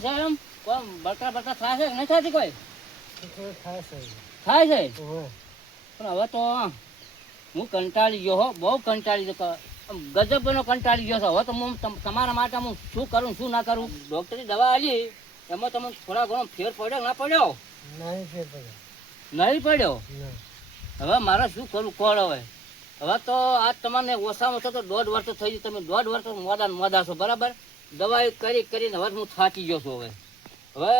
છે એમ કોમ બળતરા બળતરા થાય છે કે નહીં થતી કોઈ થાય છે પણ હવે તો હું કંટાળી ગયો હો બહુ કંટાળી ગયો ગજબનો કંટાળી ગયો છે હવે તો હું તમારા માટે હું શું કરું શું ના કરું ડોક્ટરની દવા આલી એમાં તમે થોડા ઘણો ફેર પડ્યો ના પડ્યો નહીં પડ્યો હવે મારે શું કરું કોણ હવે તો આ તમને ઓછામાં ઓછો તો 1.5 વર્ષ થઈ ગયું તમે 1.5 વર્ષ મોડા છો બરાબર દવાઈ કરીને હવે હું થાકી ગયો છું હવે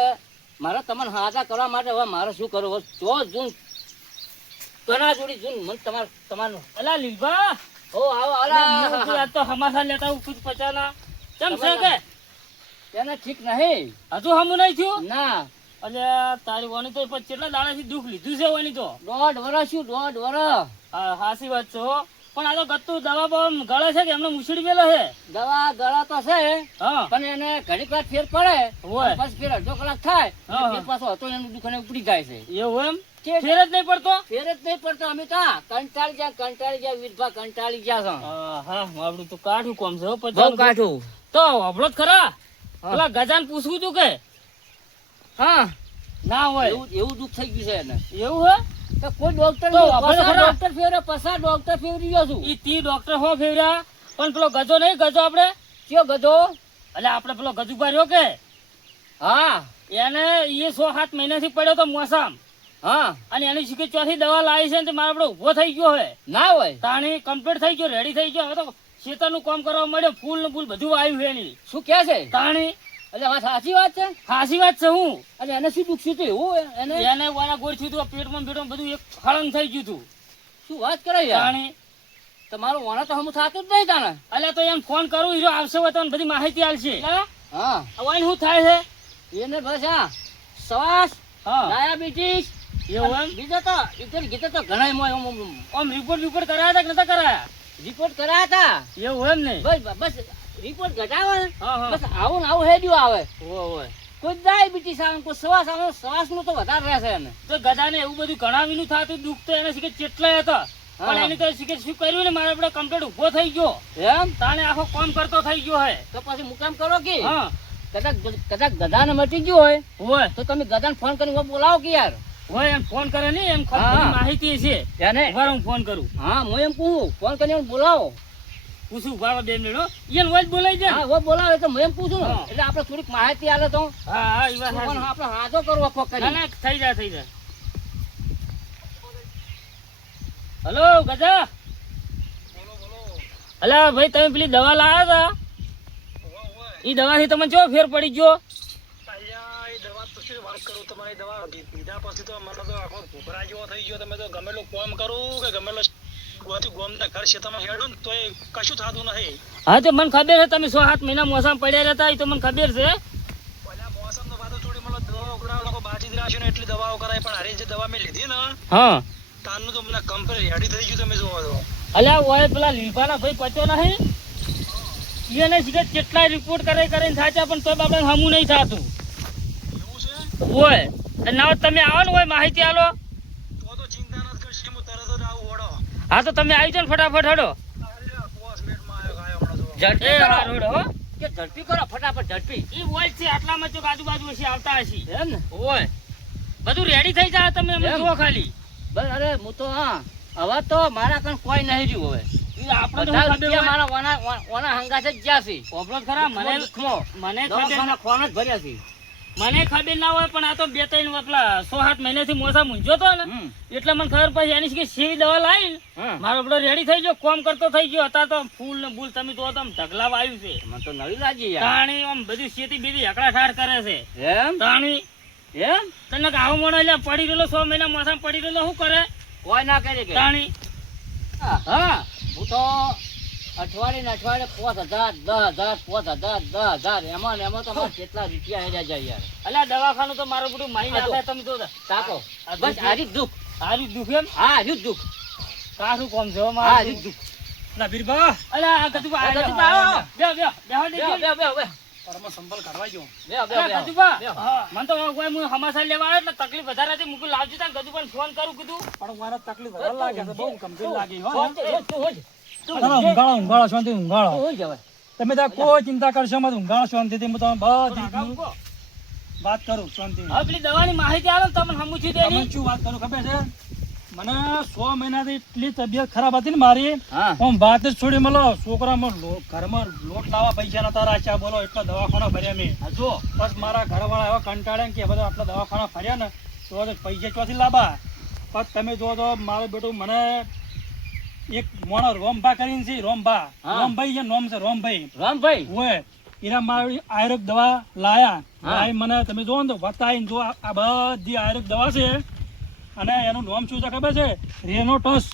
મારે તમને હાજા કરવા માટે હવે મારે શું કરવું હવે જો જૂન ઘણા જોડી જૂન મને તમારું અલા લીલભા ઓ આવો અલા તો હમાસા લેતા હું કુછ પચાના કેમ છે કે એને ઠીક નહીં હજુ હમું નહીં થયું ના અલે તારી વાની તો પછી કેટલા દાડાથી દુઃખ લીધું છે વાની તો 1.5 વર્ષ શું 1.5 વર્ષ હા હાસી વાત છે હો પણ આ તો ગત્તું દવા બહુ ગળે છે કે એમને મુસડી મેલો છે દવા ગળા તો છે હા પણ એને ઘડીક વાર ફેર પડે હોય પછી ફેર અડધો કલાક થાય ફેર પાછો હતો એનું દુકાને ઉપડી જાય છે એવું એમ ફેર જ નહીં પડતો ફેર જ નહીં પડતો અમે તો કંટાળી ગયા વીરભા કંટાળી ગયા છો હા આપડું તો કાઠું કોમ છે હો બહુ પછી કાઠું તો હબળો જ ખરા પેલા ગજાન પૂછવું તું કે હા ના હોય એવું દુઃખ થઈ ગયું છે એને એવું હે તો કોઈ ડોક્ટર તો આપણે ખરા. ડોક્ટર ફેરે પસા ડોક્ટર ફેરવી ગયો છું ઈ તી ડોક્ટર હો ફેર્યા પણ પેલો ગજો નહીં ગજો આપણે કયો ગધો એટલે આપણે પેલો ગજુભા રહ્યો કે હા એને એ 6-7 મહિનાથી પડ્યો તો મોસામ હા અને એની શીખી ચોથી દવા લાવી છે ને તે મારો આપણો ઉભો થઈ ગયો હે ના હોય તાણી કમ્પ્લીટ થઈ ગયો રેડી થઈ ગયો હવે તો શેતાનું કામ કરવા મળ્યો ફૂલ ને ફૂલ બધું આવ્યું છે એની શું કે છે તાણી એટલે વાત સાચી વાત છે હાસી વાત છે હું અને એને શું દુઃખ થયું એવું એને એને વાળા ગોળ થયું હતું પેટમાં બધું એક હળંગ થઈ ગયું હતું શું વાત કરે યાર તાણી તમારું વાણા તો હમ થતું જ નહીં તાણે એટલે તો એમ ફોન કરું હીરો આવશે હોય તો મને બધી માહિતી આલશે હા હવે એને શું થાય છે એને બસ આ શ્વાસ હા ડાયાબિટીસ એવું એમ બીજા તો ગીતે તો ઘણા આમ રિપોર્ટ કરાયા હતા કે નતા કરાયા રિપોર્ટ કરાયા હતા એવું એમ ને બસ રિપોર્ટ ઘટાવે ને હા હા બસ આવું ને આવું હેડ્યું આવે ઓય કોઈ ડાયાબિટીસ આવે કોઈ શ્વાસ આવે શ્વાસનું તો વધારે રહેશે એને તો ગધાને એવું બધું ઘણાવીનું થતું દુઃખ તો એને શીખે કેટલાય હતા પણ એની તો શીખે શું કર્યું ને મારે આપણે કમ્પ્લીટ ઉભો થઈ ગયો એમ તાણે આખો કામ કરતો થઈ ગયો હે તો પછી મુકામ કરો કે હા કદાચ ગધાને મટી ગયો હોય હોય તો તમે ગધાને ફોન કરીને બોલાવો કે યાર હોય એમ ફોન કરે ને એમ હા. બધી માહિતી છે એને ઉભા હું ફોન કરું હા હું એમ કહું ફોન કરીને બોલાવો પૂછું ઉભા 2 મિનિટ હો ઈયન હોય જ બોલાઈ જાય હા वो બોલાવે તો હું એમ પૂછું ને હા. એટલે આપણે થોડીક માહિતી આલે તો હા હા ઈ વાત પણ સાચી. આપણે હાજો કરવો ફોક ના કરી ના થઈ જાય હલો ગજા અલા ભાઈ તમે પેલી દવા લાયા હતા ઈ દવાથી તમને ચો ફેર પડી ગયો હા તો મને ખબર છે તમે 6-7 મહિના મોસમ પડ્યા હતા એ તો મને ખબર છે હા અલ્યા ઓય પેલા લીભાના ભાઈ પચો નહીં એને સીધા કેટલા રિપોર્ટ કરીને થાચા પણ તોય બાપડા હમું નહીં થાતું ઓય ના તમે આવો ને હોય માહિતી આલો હા તો તમે આવી જાઓ ને ફટાફટ હડો ઝડપી એ કરો હા રોડ હો કે ઝડપી કરો ફટાફટ ઝડપી ઈ હોય છે આટલામાં ચોક આજુબાજુ હશે આવતા હશે એમ ને ઓય બધું રેડી થઈ જાય તમે અમને એમ? જુઓ ખાલી બસ અરે હું તો હા હવે તો મારા કણ કોઈ નહીં રહ્યું હવે ઈ આપણે તો બધા શું ખબર રૂપિયા હોય? મારા વાના હંગાથે જ ગયા છે પોપડો ખરા મને દુઃખમાં. મને ખબર દવાખાના ખોવાના જ ભર્યા છે મને ખબર ના હોય પણ આ તો 2-3 પેલા 6-7 મહિનાથી મોસા મૂંઝ્યો તો ને હમ. એટલે મને ખબર પડી એની કે સેવી દવા લાવી હા. મારો બધો રેડી થઈ ગયો કોમ કરતો થઈ ગયો હતા તો ફૂલ ને બૂલ તમે તો આમ ઢગલા આવ્યું છે મને તો નવી લાગી યાર તાણી આમ બધી શેતી બીજી હકડા ઠાર કરે છે એમ તાણી એમ તને આવો મોણો એટલે પડી રહેલો 6 મહિના મોસા પડી રહેલો શું કરે કોઈ ના કરે કે તાણી હા હું તો અઠવાડિયે 5,000 10,000 5,000 10,000 એમાં ને એમાં તો મારે કેટલા રૂપિયા હેડ્યા જાય યાર અલ્યા દવાખાનું તો મારું બધું મારી આ જો. નાખે તમે તો તાકો આ બસ દુઃખ. આરી જ દુઃખ સારી દુઃખ એમ હા આરી જ દુઃખ કાઠું કોમ છે હો હા મારું. આરી જ દુઃખ ના બીરબા અલ્યા આ ગજુબા આ આવો. ગજુબા આવો. બેહો, બેહો, બેહો દે બેહો, કે. બેહો, બેહો, બેહો. બેહો, બેહો, અરે બેહો. ગજુબા, બેહો. હા, મને તો કોઈ હું સમાચાર લેવા આવ્યો એટલે તકલીફ વધારે હતી મૂકી લાવજો તા ગજુબાને ફોન કરું કીધું પણ મારે તકલીફ વધારે લાગે છે, બહુ ગંભીર લાગી હો. તું હોજ. ઊંઘાળો શાંતિ ઊંઘાળો. તું હોજ હવે. તમે ત્યાં કોઈ ચિંતા કરશો મત, ઊંઘાળો શાંતિથી. હું તમને બધી કાકા મૂકો. વાત કરું શાંતિ હવે પેલી દવાની માહિતી આવે ને તમને સમજૂતી તમને દેની. શું વાત કરું ખબર છે મને 100 મહિનાથી એટલી તબિયત ખરાબ હતી ને મારી હા આમ વાત જ છોડી મળો છોકરામાં ઘરમાં લોટ લાવવા પૈસા નતા રાખ્યા બોલો એટલા દવાખાના ભર્યા મેં હા, જો બસ મારા ઘરવાળા એવા કંટાળ્યા ને કે બધા આટલા દવાખાના ફર્યા ને તો પૈસા ચોથી લાવવા પણ તમે જો તો મારો બેટું મને એક મોણો રોમભા કરીને છે રોમભા હા. રોમભાઈ છે નોમ છે રોમભાઈ રામભાઈ ઓય એના મારી આયુર્વેદ દવા લાયા હા. લાઈ મને તમે જો ને તો બતાવીને જો આ બધી આયુર્વેદ દવા છે અને એનું નામ શું છે ખબર છે રેનોટસ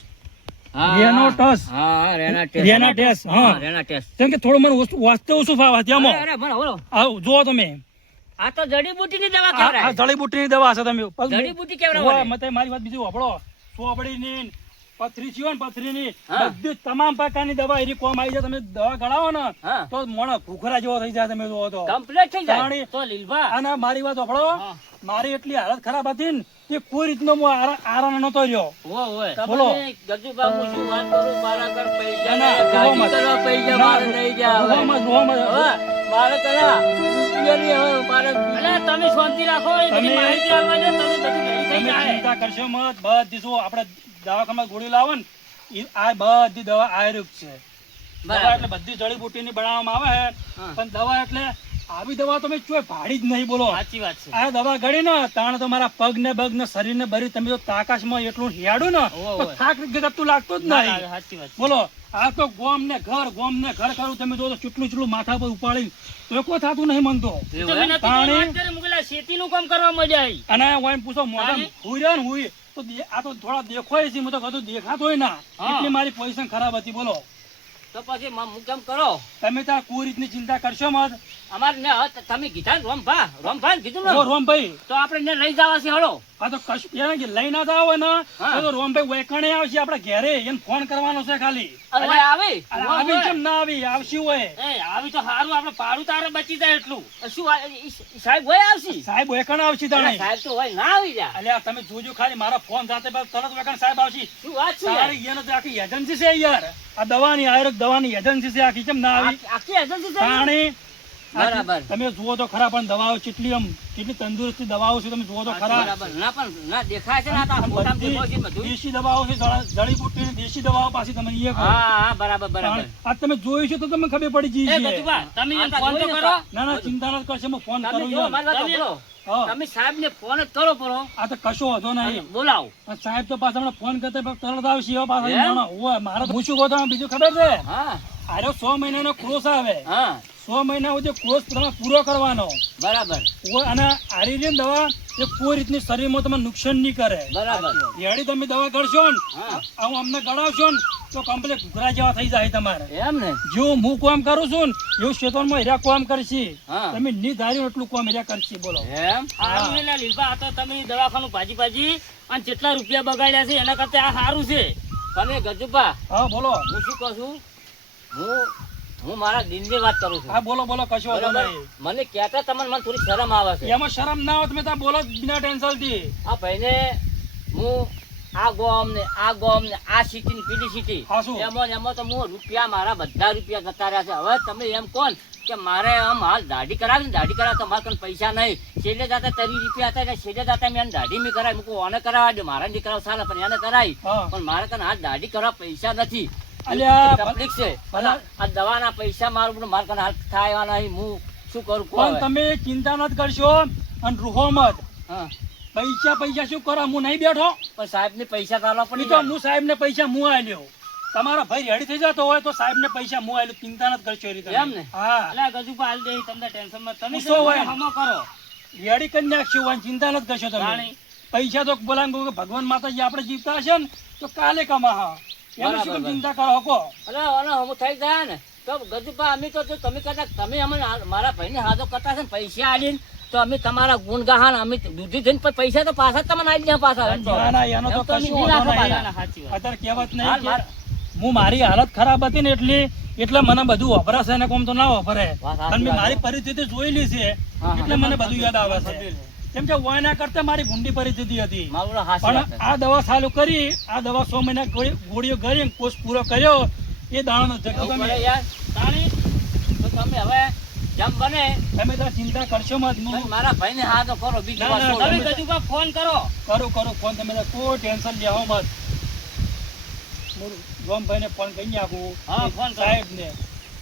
રેનોટસ હા રેનાટેસ હા રેના ટેસ્ટ કેમ કે થોડું મને વાસ્તે ઓછું ફાવે ત્યાંમાં અરે બોલો બોલો આવ જો તમે આ તો જડીબુટીની દવા આ કેવરાય જડીબુટીની દવા છે તમે જડીબુટી કેવરાય ઓય, મતે મારી વાત બીજી વાપરો સોબડીની પથરી છે ને પથરીની હા. બધી તમામ પ્રકારની દવા એની કોમ આવી જાય તમે દવા ગળાવો ને હા તો મોણો ભૂખરા જેવો થઈ જાય તમે જોવો તો કમ્પ્લીટ થઈ જાય તાણી તો લીલભા અને મારી વાત વાપરો હા. મારી એટલી હાલત ખરાબ હતી ને કે કોઈ રીતનો હું આરામ નતો રહ્યો ઓય ઓય બોલો. તમને ગજુભા હું શું વાત કરું મારા ઘર પૈસા ના, નહીં, ના, ગાડી કરવા પૈસા મારે નહીં જાય હવે. રોવામાં જ. હવે મારે કયા રૂપિયાની હવે મારે એટલે તમે શાંતિ રાખો એ બધી તમે- માહિતી આવવા દો તમે બધું ભેગી થઈ તમે જાય ચિંતા કરશો મત બધી જો આપણે દવાખાનામાં ગોળી લાવો ને ઈ આ બધી દવા આયુર્વેદ છે દવા બરાબર. એટલે બધી જડીબુટીની બનાવવામાં આવે છે હા. પણ દવા એટલે આવી દવા તમે ચોય ભાડી જ નહીં બોલો સાચી વાત છે આ દવા ગળી ને તાણ તો મારા પગ ને બગ ને શરીર ને બરી તમે જો તાકાશમાં એટલું હેડું ને ઓય, તો ઓય. થાક ગતું લાગતું જ ના, નહીં ના, સાચી વાત છે. બોલો આ તો ગોમ ને ઘર કરું તમે જો તો ચૂટલું ચૂટલું માથા પર ઉપાડી તો કોઈ થતું નહીં મનતો એવું તમે એમ? નથી પાણી- વાત કરી, મુકેલા શેતીનું કામ કરવા મજા આવી અને હું એમ પૂછો મોઢા તાણી? હુઈ ને હુઈ તો આ તો થોડા દેખોય છે હું તો કદું દેખાતોય ના હા. એટલી મારી પોઝિશન ખરાબ હતી બોલો તો પછી હું કેમ કરો તમે ત્યાં કોઈ રીતની ચિંતા કરશો મત અમારે ને હવે તમે કીધા ને રોમભા કીધું ને ઓ રોમભાઈ તો આપણે ને લઈ જવા છે હળો આ તો કશું એને કે લઈ ના જાવ ને હા. તો રોમભાઈ વેકણે આવશે આપડા ઘેરે એને ફોન કરવાનો છે ખાલી અરે આવી અને આવી કેમ ના આવી આવશે હોય એ આવી તો સારું આપણે પાડું તારે બચી જાય એટલું શું સાહેબ હોય આવશે સાહેબ વેકણ આવશે અરે તાણે સાહેબ તો હોય ના આવી જા અલ્યા તમે જોજો ખાલી મારા ફોન સાથે બસ તરત વેકણ સાહેબ આવશે શું વાત છે યાર? તારી એને તો આખી એજન્સી છે યાર આ દવાની આયુર્વેદ દવાની એજન્સી છે આખી કેમ ના આવી આખી એજન્સી છે ને? તાણી બરાબર. તમે જુઓ તો ખરા પણ દવાઓ કેટલી આમ કેટલી તંદુરસ્તી દવાઓ છે તમે જુઓ તો ખરા બરાબર ના પણ ના દેખાય છે ને આ તો આ ફોટામાં દેખાય છે ને બધું. દેશી દવાઓ છે જડીબુટ્ટી દેશી દવાઓ પાછી તમે એ કહો. હા હા બરાબર બરાબર આ તમે જોયું છે તો તમને ખબર પડી એ ગઈ છે ગજુભા, તમે આ એમ તો ફોન તો જોઈને કરો ના ના ચિંતા ન કરશે હું ફોન તમે કરું જો યાર. મારી વાત તમે- સાંભળો. હા. તમે સાહેબ ને ફોન જ કરો પડો આ તો કશો વાંધો નહીં બોલાવો પણ સાહેબ તો પાછા હમણાં ફોન કરતા તરત આવશે એવા પાછા એમ? ના, ના, ઓય, મારે હું શું કહું તમને બીજું ખબર છે હા આરો 100 મહિનાનો કોર્સ આવે હા 100 મહિના સુધી કોર્સ તમે પૂરો કરવાનો બરાબર ઓય, અને આયુર્વેદ દવા એ કોઈ રીતની શરીરમાં તમને નુકસાન નહીં કરે બરાબર રેડી તમે દવા કરશો ને હા આવું અમને ગળાવશો ને તો કમ્પ્લીટ ઘૂઘરા જેવા થઈ જાય તમારે એમ ને જેવું હું કામ કરું છું ને એવું ક્ષેત્રમાં હીરા કામ કરશે હા તમે ની ધાર્યું એટલું કામ હીરા કરશે બોલો એમ સારું એટલે લીલભા, આ તો તમે દવાખાનું ભાજી અને જેટલા રૂપિયા બગાડ્યા છે એના કરતા આ સારું છે. તમે ગજુભા હા બોલો હું શું કહું છું હું મારા દિલની વાત કરું છું હા બોલો બોલો કશો વાંધો બરાબર નહીં મને કહેતા તમને મને થોડી શરમ આવે છે એમાં શરમ ના આવે તમે ત્યાં બોલો જ બિના ટેન્શન થી આ ભાઈને હું આ ગોમ ને આ સિટી ને પેલી સિટી હા, શું? એમાં તો હું રૂપિયા મારા બધા રૂપિયા જતા રહ્યા છે હવે તમે એમ કોણ કે મારે આમ હાલ દાઢી કરાવી ને દાઢી કરાવ તો મારા કન પૈસા નહીં છેલ્લે જાતા 30 રૂપિયા હતા એટલે છેલ્લે જાતા મેં એને દાઢી મેં કરાવી મૂકું ઓને કરાવવા દે મારા નહીં કરાવ સારા પણ એને કરાવી હા. પણ મારા કન હાલ દાઢી કરવા પૈસા નથી અલ્યા, તકલીફ છે ભલા- આ દવાના પૈસા મારું બધું મારા કન હાલ થાય નહીં હું શું કરું કહો પણ હવે? તમે ચિંતા નથી કરશો અને રૂહો મત હા પૈસા શું કરો હું નહીં બેઠો પણ સાહેબ ને પૈસા તો આલવા ઈ પડી તો જાય. હું સાહેબ ને પૈસા હું આલ્યો તમારા ભાઈ રેડી થઈ જતો હોય તો સાહેબ ને પૈસા હું આલ્યો ચિંતા નથી કરશો એ રીતે એમ ને? હા એટલે ગજુભા હાલ દે તમને ટેન્શનમાં તમે પૂછો હોય. હમો કરો રેડી કરી નાખશો હોય ચિંતા નથી કરશો તમે જાણી. પૈસા તો બોલાવે ભગવાન માતાજી આપણે જીવતા હશે ને તો કાલે કમા એનું શું બરાબર. ચિંતા કરો કો અરે હમ થઈ ગયા ને તો ગજુભા અમે તો જો તમે કદાચ તમે અમને મારા ભાઈને હાથો કરતા છે ને પૈસા આલીને તો અમે તમારા ગુણગાન અમે દૂધી જઈને પછી પૈસા તો પાછા જ તમને આલી દે પાછા એમ તો. ના ના એનો તો એમ તો અમે કશું નહીં વાંધો રાખો નહીં. પાછા. સાચી વાત. અત્યારે કહેવત હાલ નહીં માર- કે હું મારી હાલત ખરાબ હતી ને એટલે મને બધું વપરાશે ને કોમ તો ના વપરાય વાત સાચી પણ મેં વાત. મારી પરિસ્થિતિ જોયેલી છે હા. એટલે મને બધું યાદ આવે છે કેમ કે વાયના કરતા મારી ભૂંડી પરિસ્થિતિ હતી મારું હાસી પણ વાત છે. આ દવા ચાલુ કરી આ દવા 100 મહિના ગોળીઓ કરી કોર્સ પૂરો કર્યો એ દાણાનો જગ્યા એવું તમે પડે યાર તાણી તો તમે હવે જેમ બને તમે તો ચિંતા કરશો મત. તમે મારા ભાઈને હા તો કરો, બીજી વાત છોડો. તમે ગજુભા ફોન કરો. કરો ફોન. તમે તો કોઈ ટેન્શન લેવો મત. હું રોમભાઈને ફોન કરી નાખું. હા, ફોન કરો. સાહેબને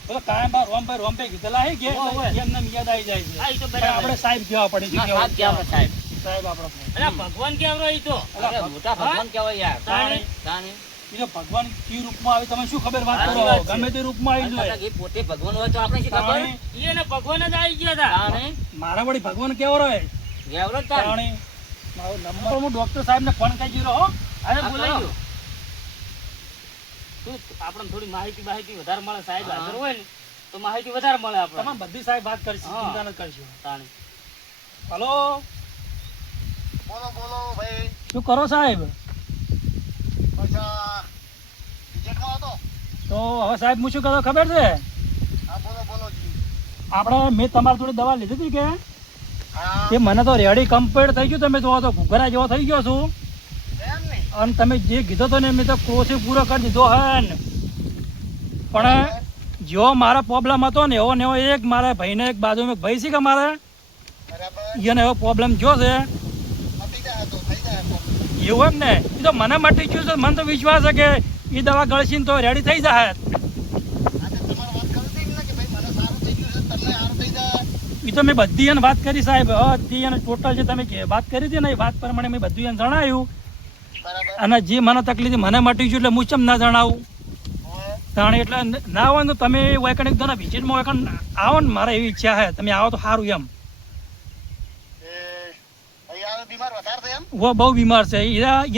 તો કાયમ બા રોમભાઈ કીધેલા હે કે એમને યાદ આવી જાય છે. હા, ઈ તો પણ બરાબર. આપણે સાહેબ કહેવા પડે છે. ના, સાહેબ કહેવાય, સાહેબ. સાહેબ આપણો ફોન. અલા, ભગવાન કેવરો ઈ તો. અરે, મોટા ભગવાન કહેવાય યાર. તાણે. તાણે. એ તો ભગવાન કઈ રૂપમાં આવે તમે શું ખબર વાત સાચી કરો. વાત છે. ગમે તે રૂપમાં આવી કદાચ જાય. એ પોતે ભગવાન હોય તો આપણે શી ખબર? તાણે. ઈ એને ભગવાન જ આવી ગયા હતા. તાણે. મારા વળી ભગવાન કેવો રહે. ઘેવરો જ તાણે. તાણે. મારો નંબર હું ડોક્ટર સાહેબને ફોન કરી દીધો હો. અરે હા, બોલાઈ કરો. ગયો. શું આપણને થોડી માહિતી વધારે મળે, સાહેબ હા. હાજર હોય ને તો માહિતી વધારે મળે આપણને. તમામ બધી સાહેબ વાત કરશે. હા. ચિંતા ન કરશો. તાણે. હલો, બોલો બોલો ભાઈ. શું કરો સાહેબ? અચ્છા, રિજેક્ટમાં હતો? તો હવે સાહેબ હું શું કરો ખબર છે? હા બોલો જી. આપણે મેં તમારી જોડે દવા લીધી હતી કે હા તે મને તો રેડી કમ્પ્લીટ થઈ ગયું. તમે જોવો તો ઘૂઘરા જેવો થઈ ગયો છું. એમ નહીં. અને તમે જે કીધો તો ને મેં તો કોર્સે પૂરો કરી દીધો હે ને. પણ જેવો મારા પ્રોબ્લેમ હતો ને એવો ને એવો એક મારા ભાઈને એક બાજુમાં એક ભાઈ છે કે મારે બરાબર. એને એવો પ્રોબ્લેમ થયો છે. થઈ જાય તો થઈ જાય તો. એવું એમ ને એ તો મને મટી ગયું છે. મને તો વિશ્વાસ છે કે એ દવા ગળશીને તો રેડી થઈ જાય. આજે તમારે વાત કરી હતી ને કે ભાઈ મને સારું થઈ ગયું છે, તમને સારું થઈ જાય. એ તો મેં બધી એને વાત કરી સાહેબ. બધી એને ટોટલ જે તમે વાત કરી હતી ને એ વાત પ્રમાણે મેં બધું એને જણાવ્યું. બરાબર. અને જે મને તકલીફ મને મટી ગયું એટલે હું ચમ ના જણાવું. હોય. તાણે એટલે ના હોય ને તો તમે વેકણ એક દોના વિઝિટમાં વેકણ આવો ને. મારે એવી ઈચ્છા છે તમે આવો તો સારું એમ. એ અહીંયા બીમાર વધારે થયા એમ? વો બહુ બીમાર છે.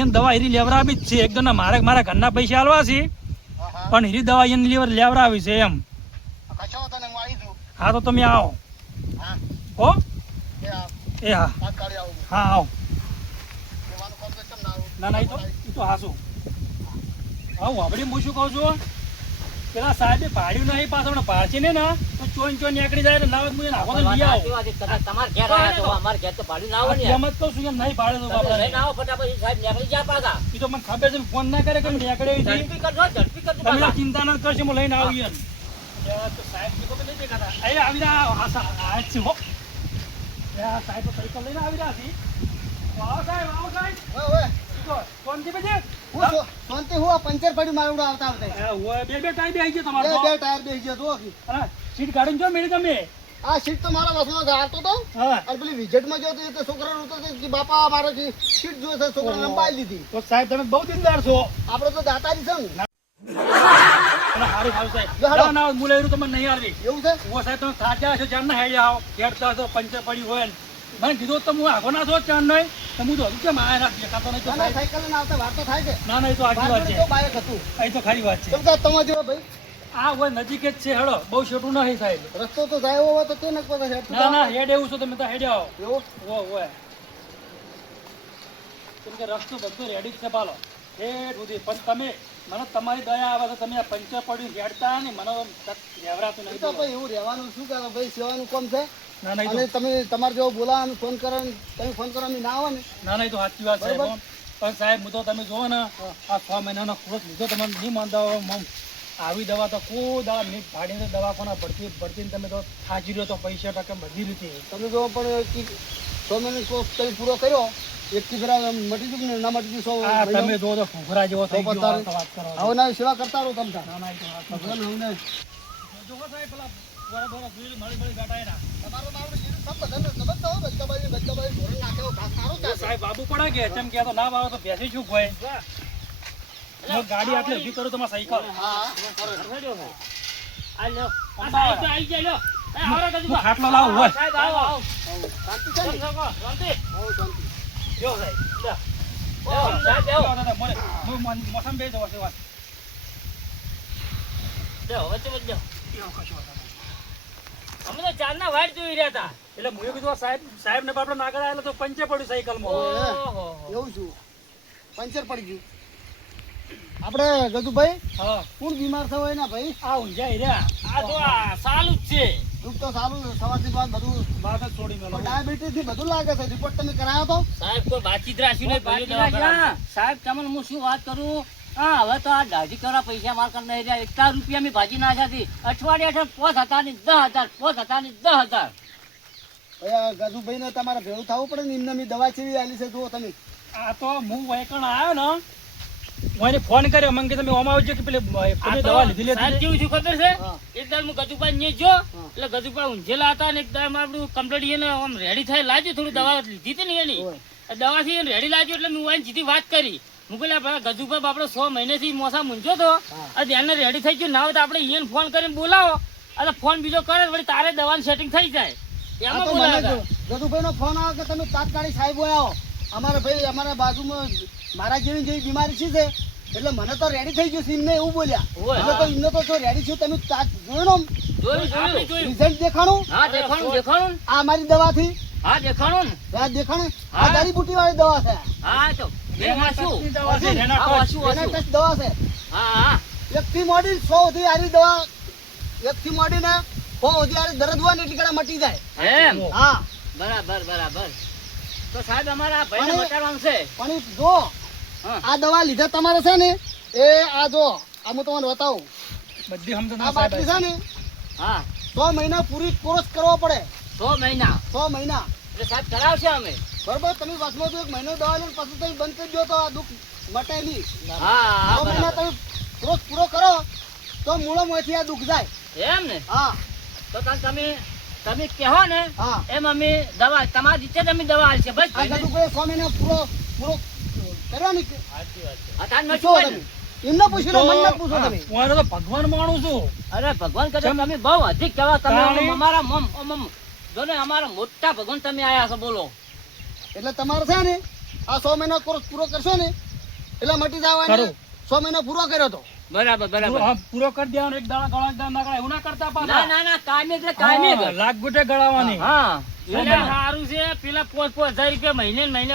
એને દવા એરી લેવડાવી જ છે. એકદમ મારા ઘરના પૈસા આલવા છે હા હા. પણ એરી દવા એને લેવડાવી છે એમ. કશો વાંધો નહીં, હું આવી છું. હા તો તમે આવો હા હો. એ આ એ હા તાત્કાલિક આવું. હા આવો. લેવાનું કામ તો કેમ ના આવું? ના એ તો હાસું. હા વાપડી હું શું કહું છું પેલા સાહેબે ભાડ્યું નહીં પાછળ ભાડશે ને ના તો ચોન નીકળી જાય એટલે લાવત મુજબ નાખો તો લઈ આવો. સાચી વાત છે. કદાચ તમારે ઘેર આવ્યા તો અમારે ઘેર તો ભાડું ના આવે ને યાર. એમ જ કહું છું એમ નહીં ભાડે તો તમે બાપડા લઈને આવો ફટાફટ. એ સાહેબ નીકળી ગયા પાછા. એ તો મને ખબર છે ફોન ના કરે કે નીકળે એવી છે. ઝડપી કરજો તમે પાછા. ચિંતા ના કરશો હું લઈને આવીએ ને. તો સાહેબ લોકો તો નહીં દેખાતા. અહીંયા આવી રહ્યા આ જ છે હો. આ સાહેબ તો સાયકલ લઈને આવી રહ્યા છે. આવો સાહેબ આવો સાહેબ. હોય હોય. તો શાંતિ પછી શાંતિ હું આ પંચર પડ્યું મારું આવતા આવતા. બે ટાઈમ આવી ગયા બે તમારે બે ટાયર બેસી ગયા જુઓ કે. હા સીટ ગાડીને જો મેળી તમે. આ સીટ તો મારા બસમાં ગાળતો હતો. હા અને પેલી વિજેટમાં જો તો છોકરા ઉતરતો કે બાપા મારે સીટ જોઈએ છે, છોકરા લંબાઈ દીધી. તો સાહેબ તમે બહુ દિલદાર છો. આપણે તો દાતારી છે ને. અને હારું સાહેબ. જો હાલો. ના મુલાયરું તમને નહીં આવી. એવું છે? ઓ સાહેબ તમે થાક્યા છો ચાર ના હેડે આવો. હેડતા તો પંચર પડ્યું હોય ને. મને કીધું તો હું આગો ના છો ચાર નહીં તો હું તો હજુ કેમ આયા ના દેખાતો નહીં તો ના ના સાહેબ. સાયકલ લઈને આવતા વાર તો થાય છે. ના એ તો આગી વાત છે. તો બાઇક હતું. એ તો ખરી વાત છે. કેમ કે તમારે જેવા ભાઈ આ હોય નજીક જ છે હેડો બહુ છોટું નહીં સાહેબ. રસ્તો તો જાય એવો હોય તો તે નક્કો તો હેઠું ના હેડ એવું છો તમે તો હેડે આવો. એવું? હોય કેમ કે રસ્તો બધો રેડી જ છે પાલો હેઠ સુધી. પણ તમે મને તમારી દયા આવે તો તમે આ પંચર પડ્યું હેડતા ને મને લેવરાતું એ નહીં તો બોલો. ભાઈ એવું રહેવાનું શું કરો ભાઈ, સેવાનું કામ છે. ના એ અને તો તમે તમારે જેવો બોલાવાનું ફોન કરવાનું, તમે ફોન કરવાની ના આવે ને. ના એ તો સાચી વાત સાહેબ. બરોબર. પણ સાહેબ હું તો તમે જુઓ ને આ 6 મહિનાનો કોર્સ લીધો તમે નહીં માનતા હો. આવી દવા તો કોઈ દવા નીટ ફાડીને દવાખાના ભરતી તમે તો થાજી રહ્યો તો પૈસા ટકા બધી રીતે. તમે જો પણ 6 મહિનો કોર્સ તમે પૂરો કર્યો એકથી ફેરા મટી ગયું ને ના મટી ગયું આ 100 તમે જો તો ઘૂઘરા જેવો થઈ ગયો આ તો વાત કરો છો. હવે ના સેવા કરતા રહો તમે તાર. ના એ તો વાત કરો. ભગવાન હવે જોવો સાહેબ પેલા બોરા મળી બેઠા એના. તમારો મારું જીરું સબ બધાને સમજતા હો. બચ્ચાબાઈ ધોરણ નાખ્યો ઘાસ સારું એ ચાલે. સાહેબ બાબુ પડે કે તેમ કે તો ના બાબા તો બેસી છું ભાઈ. હું ગાડી આટલી ઊભી કરું તમારા સાયકલ. હા આ લ્યો. આ સાહેબ તો આવી ગયા લ્યો. એ આવરા હું ગજુભા. ખાટલો લાવું હોય. સાહેબ આવો આવો. શાંતિ છે ને? શકો શાંતિ. હો શાંતિ. જો સાહેબ. લ્યો. સાહેબ આવો. મોસમ બે જવા સેવા. લ્યો વચ્ચે વચ્ચે. એવું કશું વાત નહીં. અમે તો ચારના વાઈટ જોઈ રહ્યા હતા. એટલે હું એવું કીધું સાહેબ ને આપણે નાગર આવેલા તો પંચે પડ્યું સાયકલમાં. ઓહો. એવું છું પંચર પડી ગયું. આપણે ગજુભાઈ હા કોણ બીમાર થયો હોય ને ભાઈ? આ ઊંઝાઈ રહ્યા. આ તો આ સાલું જ છે. દુઃખ તો સારું સવારથી બાદ બધું વાત જ છોડી મેલો. ડાયાબિટીસ થી બધું લાગે છે. રિપોર્ટ તમે કરાયો તો? સાહેબ કોઈ બાતચીત રાખ્યું નહીં. બાકી ના જ્યાં. સાહેબ તમને હું શું વાત કરું હા હવે તો આ દાઢી કરવા પૈસા માર કર નહીં રહ્યા. એટલા રૂપિયા મેં ભાજી નાખ્યા હતી. અઠવાડિયા 5,000 ની 10,000, 5,000 ની 10,000. હવે ગજુભાઈ ને તમારે ભેળું થવું પડે ને. એમને મેં દવા ચેવી આલી છે જુઓ તમે. આ તો હું વૈકણ આવ્યો ને હું એને ફોન કર્યો મને કે તમે ઓમ આવજો કે પેલી આ તો દવા લીધી સાહેબ લેતી કેવું છું ખબર છે? હા. એક દાડ હું ગજુભાઈ ને જો એટલે ગજુભાઈ ઊંઝેલા હતા ને એક દાડ આપણું કમ્પ્લીટ એને આમ રેડી થાય લાગ્યું, થોડી દવા લીધી હતી ને એની હોય. દવાથી એને રેડી લાગ્યું એટલે હું એને સીધી વાત કરી. હું પેલા ગજુભાઈ બાપડો 6 મહિનેથી મોસા મૂંઝ્યો તો આ ધ્યાન રેડી થઈ ગયું ના હોય તો આપણે એને ફોન કરીને બોલાવો એટલે ફોન બીજો કરે વળી તારે દવાનું સેટિંગ થઈ જાય આ એમાં તો બોલાવ્યા મને હતા. ગજુભાઈ નો ફોન આવે કે તમે તાત્કાલિક સાહેબ આવો. અમારા ભાઈ અમારા બાજુમાં મારા જેવી બીમારી છે એટલે મને તો રેડી થઈ ગયું છે એમને એવું બોલ્યા. હોય. એટલે તો એમને તો જો રેડી છું તમે જોયું આપણે જોયું. રિઝલ્ટ દેખાણું. હા દેખાણું. આ મારી દવાથી હા દેખાણું ને. આ દેખાણું. હા. આ જડીબુટી વાળી દવા છે. હા તો એમાં શું? દવા છે રેના આ ટચ. વાસુ, એના વાસુ. ટચ દવા છે. હા હા એકથી મોડી 100 સુધી આરી દવા એકથી મોડીને 100 સુધી આરી દર્દ હોય ને એટલી કડા મટી જાય. એમ હા બરાબર. તો સાહેબ અમારા ભાઈને પણ- બતાવવાનું છે. પણ ઈ જો હા. આ દવા લીધા તમારે છે ને એ આ જો આ હું તમને બતાવું. બધી સમજ આ ના બાટલી સાહેબ છે ને હા 100 મહિના પૂરી કોર્સ કરવો પડે. 100 મહિના 100 મહિના એટલે સાહેબ કરાવશે અમે. બરોબર. તમે વચમાં જો 1 મહિનો દવા લો ને પછી તમે બંધ કરી દો તો આ દુઃખ મટે નહીં. હા 100 મહિના બરાબર. તમે કોર્સ પૂરો કરો તો મૂળોમાંથી આ દુઃખ જાય. એમ ને હા તો તમે કહો ને હા એમ અમે દવા તમારી રીતે જ અમે દવા આલશે બસ આ ગટુ કોઈ 100 મહિના પૂરો કર્યો ને અતાન ન પૂછો જોવાય ને. તમે. એમને પૂછી લો મને ના પૂછો તમે. હું આને તો ભગવાન માનું છું અરે ભગવાન કરે તમે બહુ અધિક કહેવા તમે તાણી. અમારા જો ને અમારા મોટા ભગવાન તમે આયા છો બોલો. એટલે તમારે છે ને આ 100 મહિના કોર્સ પૂરો કરશો ને એટલે મટી જવા ખરું. 100 મહિના પૂરો કર્યો તો બરાબર હા, પૂરો કરી દેવાનો એક દાડા ગળા એક દાડા ના ગળા એવું ના કરતા પાછા. ના કાયમી એટલે કાયમી હા, લાખ ગુટે ગળાવાની હા એટલે સારું છે પેલા 5,000 રૂપિયા મહિને ને મહિને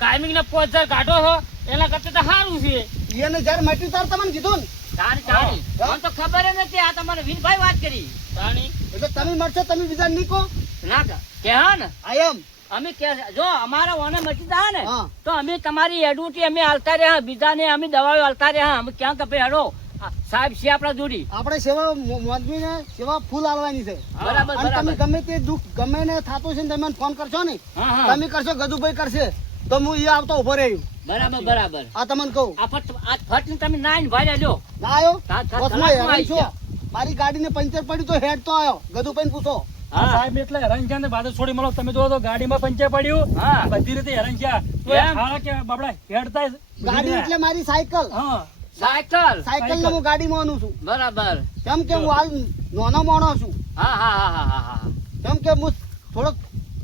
કાયમિક ના 5,000 કાઢો છો એના કરતા તો સારું છે. એને જ્યારે મટ્યું ત્યારે તમને કીધું ને તારી મને તો ખબર જ નથી. આ તમારે વિનભાઈ વાત કરી. તાણી એટલે તમે મળશે તમે બીજા નહીં કહો. ના કે હા ને આઈ એમ અમે કે જો અમારા ઓને મચી જાય ને હા. તો અમે તમારી એડવર્ટી અમે હાલતા રહ્યા બીજાને અમે દવાઓ હાલતા રહ્યા અમે ક્યાં કે ભાઈ હેડો સાહેબ છે આપણા જોડી. આપણે સેવા મોજમીને સેવા ફૂલ આલવાની છે. બરાબર અને તમે બરાબર. ગમે તે દુઃખ ગમે ને થતું છે ને તમે મને ફોન કરશો ને હા હા તમે કરશો ગજુભાઈ કરશે તો હું એ આવતો ઉભો રહ્યો. બરાબર. આ તમને કહું આ ફટ ને તમે નાઈન ભાઈ લ્યો. ના આવ્યો કલાકમાં બસમાં હેરાન આવી છો. ગયા. મારી ગાડીને પંચર પડ્યું તો હેડ તો આવ્યો ગજુભાઈને પૂછો. આ સાહેબ એટલે હેરાન થયા ને બાજુ છોડી મળો તમે જો તો ગાડીમાં પંચર પડ્યું હા. બધી રીતે હેરાન થયા તો એમ? હારા કે બાબડા હેડતા ગાડી એટલે મારી સાયકલ. હા સાયકલ. સાયકલ ને હું ગાડીમાં આનું છું. બરાબર. કેમ કે હું હાલ નાનો માણસ છું. હા. કેમ કે હું થોડોક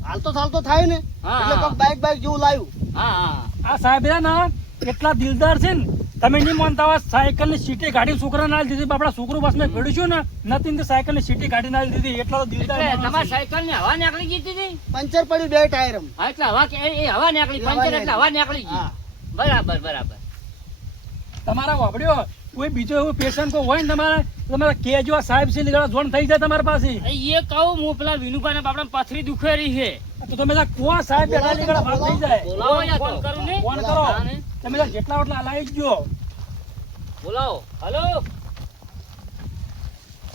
હાલતો ચાલતો થાય ને હા. એટલે કોઈક બાઈક જેવું લાવ્યું. હા. આ સાહેબ રહ્યા ને એટલા દિલદાર છે ને તમે નહીં માનતા હોય સાયકલ ની સીટી ગાડી છોકરા ના દીધી બાપડા છોકરું બસ મેં ભેડ્યું ને નથી સાયકલ ની સીટી ગાડી ના દીધી એટલા તો દિલદાર એટલે માણસ તમારી છે. સાયકલ ની હવા નીકળી ગઈ હતી. પંચર પડ્યું 2 ટાયર. હા એટલે હવા એ હવા નીકળી પંચર એટલે હવા નીકળી ગઈ. હા. બરાબર. તમારા વાપડ્યો કોઈ બીજો એવું પેશન્ટ કોઈ હોય ને તમારે કેજો આ સાહેબ છે લીધા જોન થઈ જાય તમારા પાસે એ કહું હું પેલા વિનુભાઈ બાપડા પથરી દુખેરી છે તો તમે ત્યાં કોણ સાહેબ બેઠા લીધા વાત થઈ જાય બોલાવો યા ફોન તો. કરું ને ફોન કરો હા ને. તમે ત્યાં જેટલા વટલા લાવી જ ગયો બોલાવો. હલો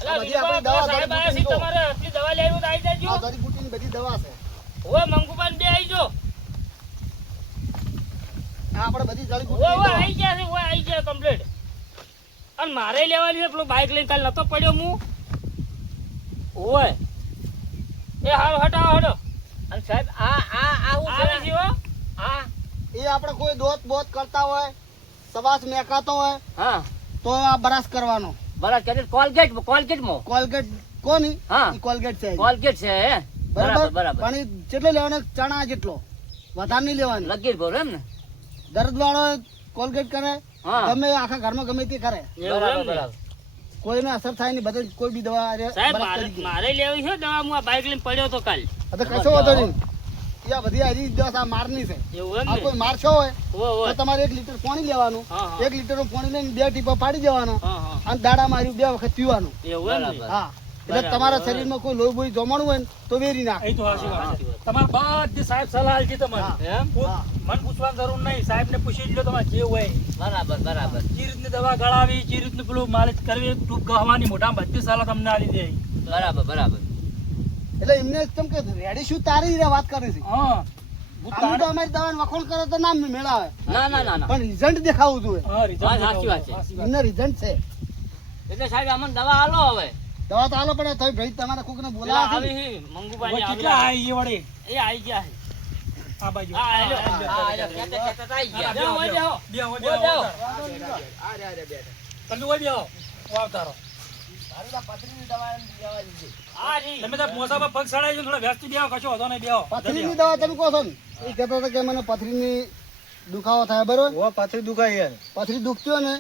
આ બધી આપણી દવા સાહેબ આયા છે, તમારે આટલી દવા લેવી હોય તો આવી જાજો. આ જડીબુટીની બધી દવા છે. ઓય મંગુબાન બે આવી જો. આ આપણે બધી ઓય જડીબુટી આવી ગયા છે, ઓય આવી ગયા કમ્પ્લીટ. અને મારે લેવાની છે પેલો બાઈક લઈને કાલ નતો પડ્યો હું. ઓય એ હારો હટાવો હટો. અને સાહેબ આવું આવે છે હો. હા એ આપણે કોઈ દોત બોત કરતા હોય સવાસ મેકાતો હોય હા તો આ બ્રશ કરવાનો. બરાબર. કોલગેટમાં કોલગેટ કોની હા. ઈ કોલગેટ છે. કોલગેટ છે હે? બરાબર. પણ ઈ જેટલો લેવાનો ચણા જેટલો વધારે નહીં લેવાની. લગીર બોલો એમ ને. દર્દ વાળો કોલગેટ કરે હા. ગમે આખા ઘરમાં ગમે તે કરે એવું એમ ને? બરાબર. કોઈને અસર થાય નહીં. બધે કોઈ બી દવા સાહેબ બ્રશ કરી દે. મારે લેવી છે દવા. હું આ બાઈક લઈને પડ્યો તો કાલ. આ તો કશો વાંધો નહીં. ઈ આ બધી આરી દસ આ મારની છે. એવું એમ આ ને? કોઈ મારશો હોય ઓય તો તમારે 1 લીટર પાણી લેવાનું. હા, હા. 1 લીટર પાણી લઈને 2 ટીપા પાડી દેવાના હા હા અને દાડા માર્યું 2 વખત પીવાનું. એવું એમ ને? બરાબર. હા એટલે બરાબર. તમારા શરીરમાં કોઈ લોહી બોહી જમાણું હોય ને તો વેરી નાખે. એ તો હાચી વાત છે. સાચી વાત. તમારે બધી સાહેબ સલાહ આપી તમને. એમ? હા. મન પૂછવાની જરૂર નહીં, સાહેબને પૂછી જ લો તમારે જે હોય. બરાબર બરાબર જે રીતની દવા ગળાવી, જે રીતનું પેલું માલિશ કરવી, ટૂંક ગહવાની, મોઢામાં બધી સલાહ તમને આલી દે. બરાબર બરાબર એટલે એમને કેમ કે રેડી શું તારી રે વાત કરે છે. હા. હું આમ તો તારે- અમારી દવાનું વખોણ કરે તો ના મેળાવે, ના ના ના ના પણ રિઝલ્ટ દેખાવું જોઈએ. હા, result હા, સાચી વાત છે. સાચી વાત. એમને રિઝલ્ટ છે. એટલે સાહેબ અમને દવા આલો હવે દવા તો આલો પડે તો ભાઈ તમારા કોકને પેલા બોલાવા આવી છે. હી, હવે મંગુભાઈ કેટલા આવી એ વળી? એ આવી ગયા છે. આ બાજુ. હા, આયલો. હા, હા, આયલો. કહેતા કહેતા આવી ગયા. બેહો, બેહો, બેહો. બેહો. બેહો, બેહો, બેહો. તમે હોય બેહો. વાવ તારો. હા, જી. તમે તો મોસામાં પગ સડાઈ જો, થોડા વ્યસ્ત બેહો, કશો વાંધો નહીં, બેહો. પથરીની દવા તમે કહો છો ને, એ કહેતો હતો કે મને પથરીની દુખાવો થાય, બરોબર? પથરી દુખાય યાર. પથરી દુખતી હોય ને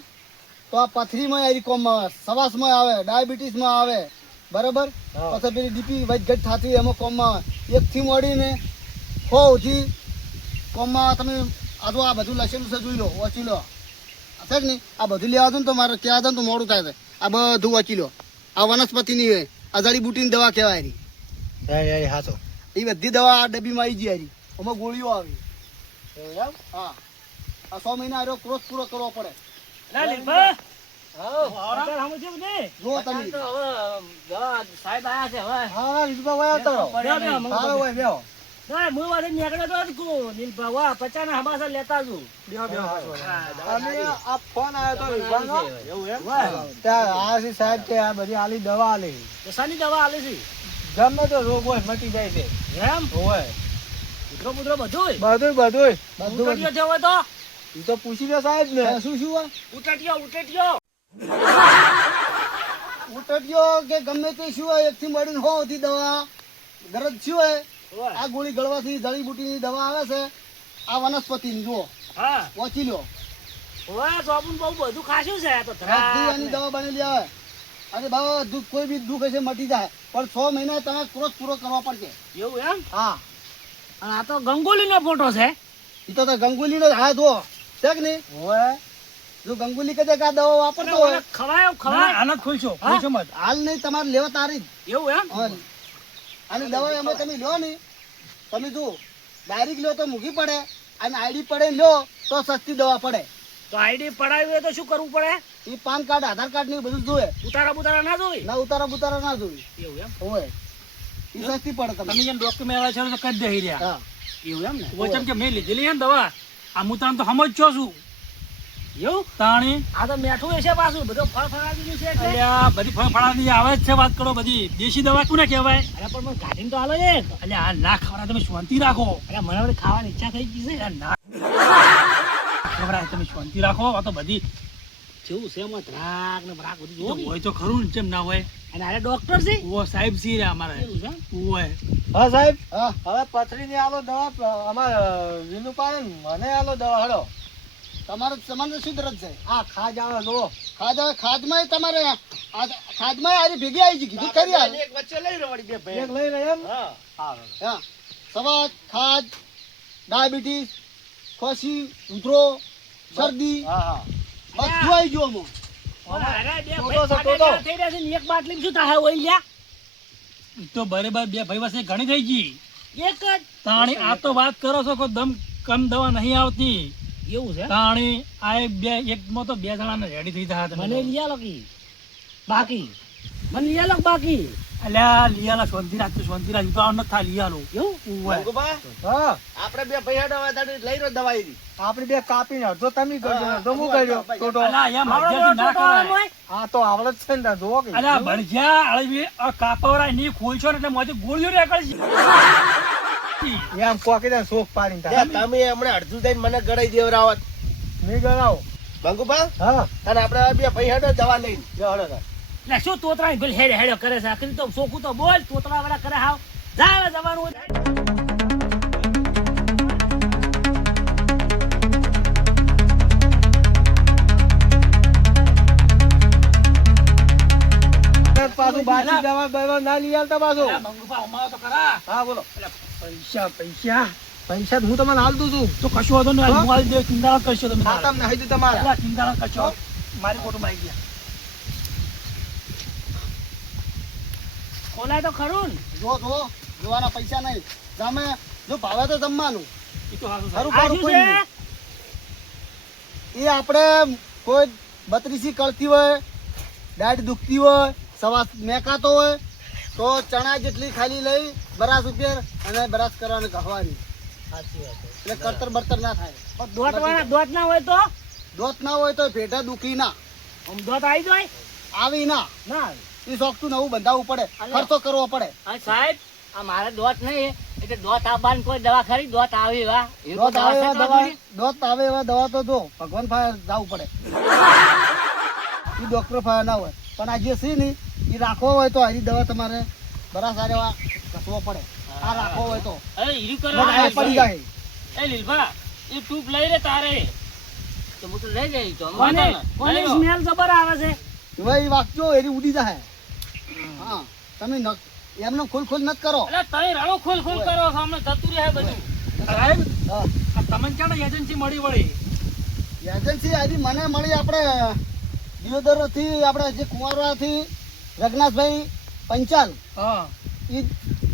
તો આ પથરીમાં એરી કોમમાં આવે, સવાસમાં આવે, ડાયાબિટીસમાં આવે, બરાબર? હા. પછી પેલી ડીપી વધઘટ થતી હોય એમાં કોમમાં આવે. એકથી મળીને 100 સુધી કોમમાં આવે. તમે આ તો આ બધું લખેલું છે, જોઈ લો, વાંચી લો. છે કે નહીં? આ બધું લેવા દો ને તો મારે કહેવા દો ને તો મોડું થાય છે. આ બધું વાંચી લો. આ વનસ્પતિની હોય, આ જડીબુટીની દવા કહેવાય એની. યાર હાચો. એ બધી દવા આ ડબ્બીમાં આવી જાય એની. આમાં ગોળીઓ આવી. હા, આ 100 મહિના આરો ક્રોસ પૂરો કરવો પડે. ના લીલભા, હાઉ. અત્યારે સામું છે બધે? જુઓ અત્યારે તમે. તો હવે દવા સાહેબ આયા છે હવે હા, રીતમાં વયા આવતા રહો. પડ્યા નહીં. સારો હોય બેહો. ના, હું વારે નીકળ્યો તો જ કહું, લીલભા, વાહ, 50 ના હમાસા લેતા છું. બેહો, બેહો, કશો વાંધો નહીં. અમે આ ફોન આવ્યો તો વિભાગનો. એવું એમ? ત્યાં આ છે સાહેબ કે આ બધી આલી દવા આલી. તો શાની દવા આલે છે? ગમે તો રોગ હોય મટી જાય છે. એમ? હોય. કૂતરો બૂતરો બધુંય? બધું બધું. ઉટટીયો થયો હોય તો? ઈ તો પૂછી લો સાહેબ ને. શું શું હોય? ઉટટીયો. ઉટડ્યો કે ગમે તે શું હોય, એકથી મળીને 100 સુધી દવા ગરજ શું હોય. ઓય. આ ગોળી ગળવાથી જડીબુટીની દવા આવે છે, આ વનસ્પતિની. જુઓ, હા. વાંચી લો. ઓય, સોબુન બહુ બધું ખાસ્યું છે આ તો બધી ધરાક એની ને. દવા બનેલી આવે. અને બધું કોઈ બી દુઃખ હશે મટી જાય, પણ 100 મહિના તમે ક્રોસ પૂરો કરવા પડશે. એવું એમ? હા, અને આ તો ગંગોલીનો ફોટો છે. એ તો ગંગુલીનો જ હાથ જુઓ. છે કે નહીં? હોય. જો ગંગુલી કદે આ દવા વાપરતો અને હોય, ઓલે ખવાય ના, ખવાય. આને જ ખોલશો, હા? ખોલશો મત. હાલ નહીં તમારે લેવા તારી જ. એવું એમ? હા. અને દવા એમાં તમે લો ને, તમે જો ડાયરેક્ટ લો તો મૂકી પડે, અને આઈડી પડે લો તો સસ્તી દવા પડે. તો આઈડી પડાવી હોય તો શું કરવું પડે? એ પાન કાર્ડ, આધાર કાર્ડ ને એ બધું જોવે. ઉતારા બુતારા ના જોઈ? ના ઉતારા બુતારા ના જોવી એવું એમ? હોય. એ સસ્તી પડે તમે તમને. જેમ ડોક્યુમેન્ટ આવ્યા છે તો કરી દે રહ્યા. હા, એવું એમ ને? વચન કે મેં લીધેલી છે ને દવા, આ હું તાન તો સમજજો છું. એવું? તાણી આ તો મેઠું હશે પાછું, બધું ફળ ફળાવી દીધું છે એટલે. અલ્યા બધી ફળફળાદી આવે જ છે, વાત કરો બધી દેશી દવા કોને કહેવાય? અરે પણ મને કાઢીને તો હાલો એક. અલ્યા આ ના ખવડાય, તમે શાંતિ રાખો. અરે મને હવે ખાવાની ઈચ્છા થઈ ગઈ છે. અલ્યા ના ખવડાય, તમે શાંતિ રાખો. આ તો બધી જેવું છે એમાં ધ્રાક ને ભરાક બધું તો જોવો ને. હોય તો ખરું ને, કેમ ના હોય? અને આરે ડોક્ટર છે? ઓ સાહેબ સી રે અમારે. એવું છે એમ? ઓય હા સાહેબ. હા. હવે પથરીની આલો દવા અમારે વિનુ પાડે ને મને આલો દવા હડો. તમારે શું ગરજ છે? આ ખાજ આવે જુઓ. ખાદમાં તમારે ખાદમાં આરી ભેગી આવી ગઈ, કીધું કરી હાલ. એક લઈ રહ્યા એમ. હા, સવા ખાદ, ડાયાબિટીસ, ખોસી, ઉધરો, શરદી, હા બધું આવી ગયું આમાં. અરે બે ટોટો ભાઈ છે, ટોટો. ફાટેલા થઈ રહ્યા છે ને એક બાટલીમાં શું થાય હોય લ્યા? ઈ તો બરેબર બે ભાઈ પાસે ઘણી થઈ ગઈ. એક જ. તાણી આ તો વાત કરો છો કે દમ કમ દવા નહીં આવતી. એવું છે? તાણી આ એકમાં તો 2 જણાને રેડી થઈ જાય. મને લઈ આલો કી બાકી મને લઈ આલો બાકી અલ્યા લિયાલા શાંતિ રાખજો, શાંતિ રાખજો. તો આ નથી થાય લિયાલો. એવું ઓય હા. આપણે બે ભાઈ લઈ રહ્યો દવા. આપણે બે કાપીને અડધો તમે કરજો ને અડધો હું કર્યો ટોટો. અલ્યા અહીંયા મારો મધ્યથી ના ટોટો આમ કરાય. હોય? આ તો આવડે જ છે ને જુઓ કે. અલ્યા ભણજ્યા અળવી આ કાપવરા ની ખોલશો ને એટલે મોજે ગોળીઓ નીકળશે. એમ પોકી દે શોખ પાડીને થાય. તમે હમણાં અડધું થઈને મને ગળાઈ દેવરાવત નહીં ગણાવો. મંગુભા હા. અને આપણે બે ભાઈ હેડો દવા લઈને લ્યો હળો તાર. એટલે શું તોતરા ભલે હેડે હેડો કરે છે આખરી તો સોખું તો બોલ તોતરા વાળા કરે હાવ જા હવે જવાનું હોય. પાછું બાકી દવા બવા ના લઈ આવતા પાછું. અલ્યા મંગુભા અમારો તો ખરા. હા બોલો. પૈસા પૈસા પૈસા તો હું તમને હાલ દઉં છું. તો કશો વાંધો નહીં. હા? મોબાઈલ દે ચિંતા ન કરશો તમે. ખાતા નાહી દઉં તમારા. અલ્યા ચિંતા ન કરશો. મારી ફોટોમાં આવી ગયા. ખોલાય તો ખરું ને. જોવાના પૈસા નહીં તમે જો ભાવે તો જમવાનું એ તો હારું ખરું આ ખરું શું કોઈ છે? નહીં. એ આપણે કોઈ બત્રીસી કળતી હોય દાઢ દુખતી હોય સવા મેકાતો હોય તો ચણા જેટલી ખાલી લઈ બરાસ ઉપર અને બરાસ કરવાની કહવાની એટલે કરતર બરતર ના થાય દોત ના હોય તો દોત ના હોય તો ભેટા દુખી ના આમ દોત આવી જાય આવી ના ના એ શોખતું નવું બંધાવવું પડે ખર્ચો કરવો પડે અને સાહેબ આ મારે દોત નહીં એટલે દોત આવવાની કોઈ દવા ખરી દોત આવી વા એવી દોત કોઈ આવે દવા એવા છે દવા તમારી? દોત આવે એવા દવા તો જો ભગવાન પાસે જવું પડે એ ડોક્ટર પાસે ના હોય પણ આ જે છે ને એ રાખવો હોય તો આની દવા તમારે બરા સારા એવા ઘસવો પડે આ રાખવો હોય તો અરે હીરું મગ કરવા આ પડી જાય એ લીલભા એ ટૂપ લઈ રે તારે તો હું તો લઈ જઈશ તો કોને કોને લઈ લો. સ્મેલ જબર આવે છે હવે એ વાગજો એની ઉડી જાય હા તમે એમને ખોલ ખોલ નથી કરો એટલે તમે રણો ખોલ ખોલ કરો છો અમને જતું રહે બધું સાહેબ હા આ તમને ક્યાં એજન્સી મળી વળી એજન્સી આજે મને મળી આપણે દિયોદરથી આપણે જે કુંવારવાથી રઘનાથભાઈ પંચાલ હા એ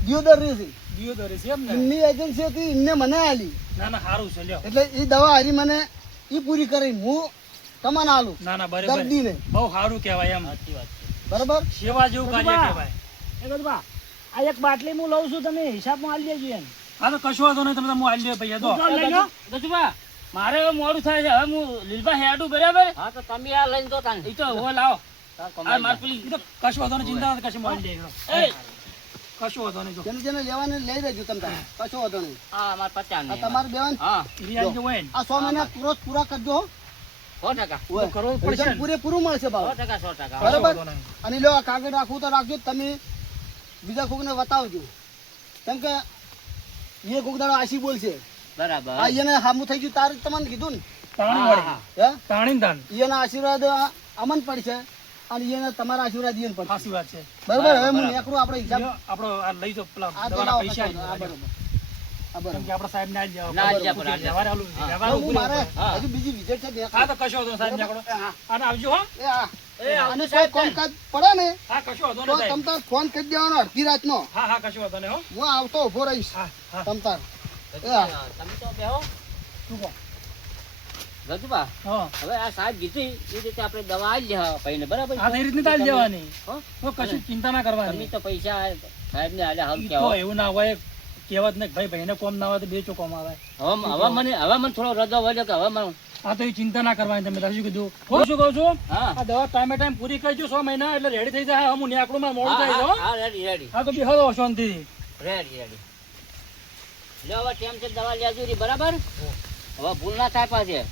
દિયોદર રહી છે દિયોદરી છે એમ ને એમની એજન્સી હતી એમને મને આલી ના ના સારું છે લ્યો એટલે એ દવા હારી મને એ પૂરી કરી હું તમને આલું ના ના બરાબર દર્દીને બહુ સારું કહેવાય એમ બરાબર સેવા જેવું કાર્ય બરાબર. કહેવાય એ બધું બા આ એક બાટલી હું લઉં છું તમે હિસાબમાં આલી દેજો એમ હા તો કશો વાંધો નહીં તમે હું આલી દે પૈસા તો તો લઈ લો ગજુબા મારે હવે મોડું થાય છે હવે હું લીલભા હેડું બરાબર હા તો તમે આ લઈને તો તાન એ તો હવે લાવો તાર આ કમાઈ માર જાય. પેલી એ તો કશો વાંધો નહીં ચિંતા નથી કશી હું આલી દે એ કશો વાંધો નહીં જો જેને જેને લેવાને લઈ લેજો તમે તારે. કશો વાંધો નહીં હા અમારે 50 આ ની તમારે દેવાન હા રિયાજ જો હોય ને આ 100 મહિના પૂરા કરજો હો. 100%. ઓય. કરવો જ પડશે ને. એકદમ પૂરેપૂરું મળશે ભાવ 100%. કશો બરાબર. વાંધો નહીં. અને લો આ કાગળ રાખવું તો રાખજો જ તમે બીજા કોકને બતાવજો કેમ કે એ કોક દાડો આશી બોલશે બરાબર આ એને હામું થઈ ગયું તારે તમને કીધું ને તાણી હા, વળી હા. હે તાણી ને તાણ એના આશીર્વાદ અમન પડશે અને એને તમારા આશીર્વાદ એને પડશે સાચી વાત છે બરાબર હવે હું બરાબર. નેકરું આપણે હિસાબ લ્યો, આપણો આ લઈ જાઓ પેલા આ તો દવાના લાવો પૈસા કશો વાંધો નહીં. આ કેમ બરાબર કે આપણા સાહેબ ને આજ ના, આજ બરાબર, આપણે, આજ વ્યવહાર આલું, હા. વ્યવહાર હું ઉભું મારે રહેવું પડે. હા. હજુ બીજી વિઝિટ છે નેકરું. હા તો કશો વાંધો નહીં, સાહેબ નીકળો. હા. અને આવજો હો એ હા એ અને કોઈ કામકાજ પડે ને હા કશો વાંધો તો નહીં તમ સાહેબ. તાર ફોન કરી દેવાનો અડધી રાતનો હા હા કશો વાંધો નહીં હો હું આવતો ઉભો રહીશ હા હા તમ તાર તમે તો બેહો શું કહો? ગજુબા હા હવે આ સાહેબ કીધી એ રીતે આપણે દવા આલી જાય ભાઈને બરાબર હા તો એ રીતની તાલ જવાની હો? તો કશું ચિંતા ના તમે કરવાની તો પૈસા સાહેબ ને આલ્યા હમ ઈ કહેવો. તો એવું ના હોય કહેવત ને ભાઈ ભાઈને કોમ ના હોય તો બે કોમ આવે હવે મને થોડો રજો વધ્યો કે હવે મને આ તો એ ચિંતા ના કરવાની તમે તારે શું કીધું હું શું કહું છું હા આ દવા ટાઈમે ટાઈમ પૂરી કરજો 6 મહિના એટલે રેડી થઈ જાય હું નેકડું માં મોડું થાય છે હો. હા રેડી રેડી હા તો બી હલો શાંતિથી રેડી રેડી લ્યો હવે ટેમ છે દવા લેજો રી બરાબર હવે ભૂલ ના થાય પાછી